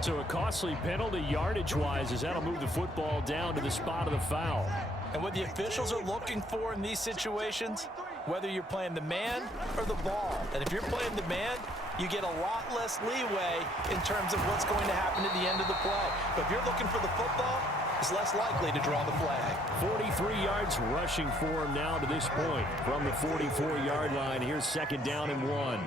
So a costly penalty yardage-wise as that'll move the football down to the spot of the foul. And what the officials are looking for in these situations, whether you're playing the man or the ball, and if you're playing the man, you get a lot less leeway in terms of what's going to happen at the end of the play. But if you're looking for the football, it's less likely to draw the flag. 43 yards rushing for him now to this point. From the 44-yard line, here's 2nd down and 1.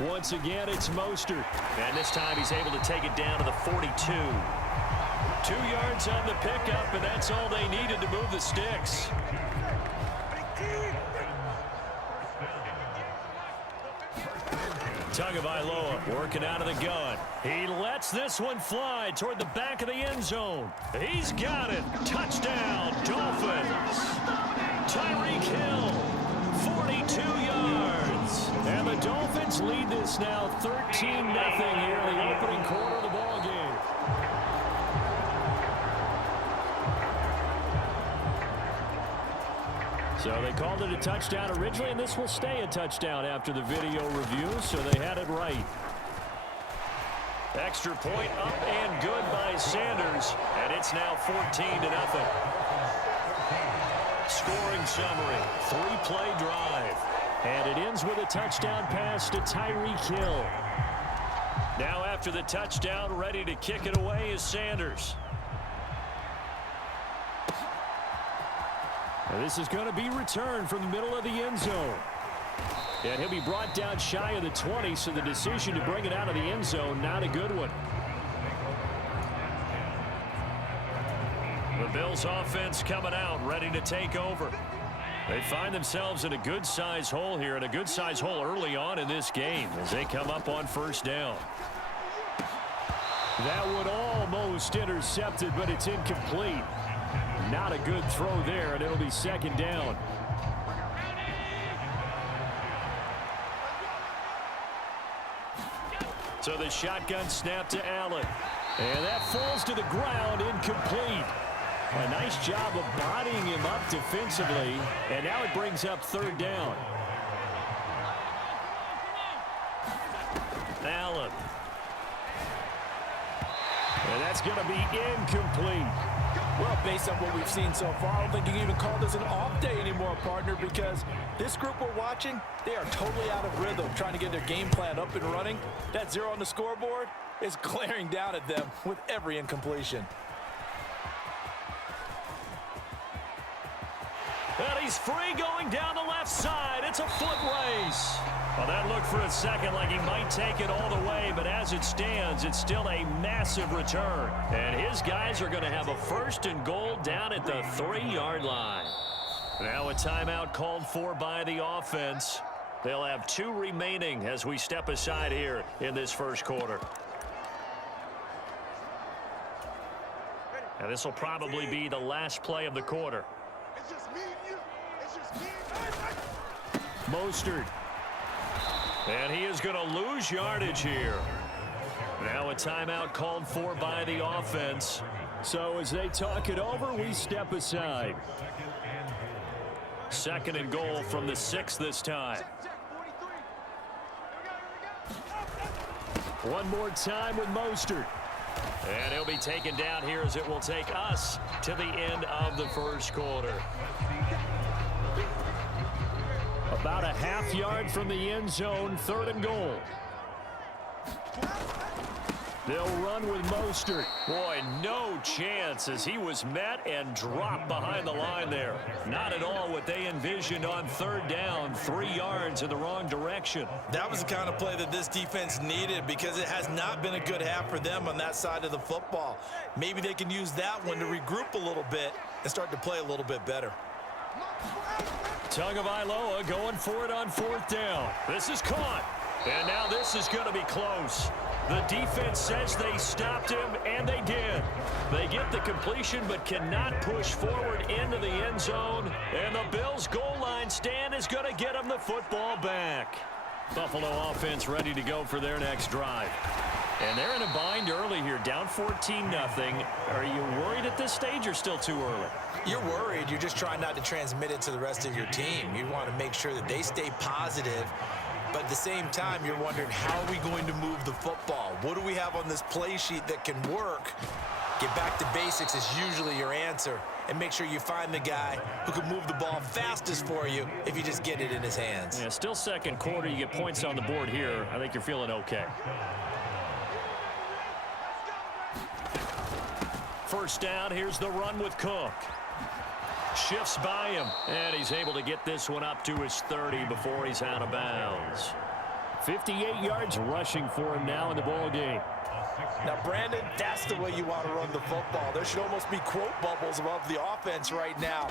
Once again, it's Mostert. And this time he's able to take it down to the 42. 2 yards on the pickup, and that's all they needed to move the sticks. Tagovailoa working out of the gun. He lets this one fly toward the back of the end zone. He's got it. Touchdown, Dolphins. Tyreek Hill, 42 yards. And the Dolphins lead this now 13-0 here in the opening quarter of the ball game. So they called it a touchdown originally, and this will stay a touchdown after the video review, so they had it right. Extra point up and good by Sanders, and it's now 14-0. Scoring summary, 3-play drive. And it ends with a touchdown pass to Tyreek Hill. Now after the touchdown, ready to kick it away is Sanders. And this is going to be returned from the middle of the end zone. And he'll be brought down shy of the 20, so the decision to bring it out of the end zone, not a good one. The Bills offense coming out, ready to take over. They find themselves in a good-size hole here, and a good-size hole early on in this game as they come up on first down. That would almost intercepted, but it's incomplete. Not a good throw there, and it'll be second down. So the shotgun snap to Allen. And that falls to the ground, incomplete. A nice job of bodying him up defensively, and now it brings up third down. Allen. And that's going to be incomplete. Well, based on what we've seen so far, I don't think you can even call this an off day anymore, partner, because this group we're watching, they are totally out of rhythm, trying to get their game plan up and running. That 0 on the scoreboard is glaring down at them with every incompletion. And he's free going down the left side. It's a foot race. Well, that looked for a second like he might take it all the way, but as it stands, it's still a massive return. And his guys are going to have a first and goal down at the 3-yard line. Now a timeout called for by the offense. They'll have 2 remaining as we step aside here in this first quarter. And this will probably be the last play of the quarter. Mostert. And he is going to lose yardage here. Now a timeout called for by the offense. So as they talk it over, we step aside. Second and goal from the 6 this time. One more time with Mostert. And he'll be taken down here as it will take us to the end of the first quarter. About a half yard from the end zone, third and goal. They'll run with Mostert. Boy, no chance as he was met and dropped behind the line there. Not at all what they envisioned on third down, 3 yards in the wrong direction. That was the kind of play that this defense needed because it has not been a good half for them on that side of the football. Maybe they can use that one to regroup a little bit and start to play a little bit better. Tagovailoa going for it on fourth down. This is caught. And now this is going to be close. The defense says they stopped him, and they did. They get the completion but cannot push forward into the end zone. And the Bills' goal line stand is going to get them the football back. Buffalo offense ready to go for their next drive. And they're in a bind early here, down 14-0. Are you worried at this stage or still too early? You're worried. You're just trying not to transmit it to the rest of your team. You want to make sure that they stay positive. But at the same time, you're wondering, how are we going to move the football? What do we have on this play sheet that can work? Get back to basics is usually your answer. And make sure you find the guy who can move the ball fastest for you if you just get it in his hands. Yeah, still second quarter. You get points on the board here. I think you're feeling okay. First down, here's the run with Cook. Shifts by him, and he's able to get this one up to his 30 before he's out of bounds. 58 yards rushing for him now in the ball game. Now, Brandon, that's the way you want to run the football. There should almost be quote bubbles above the offense right now.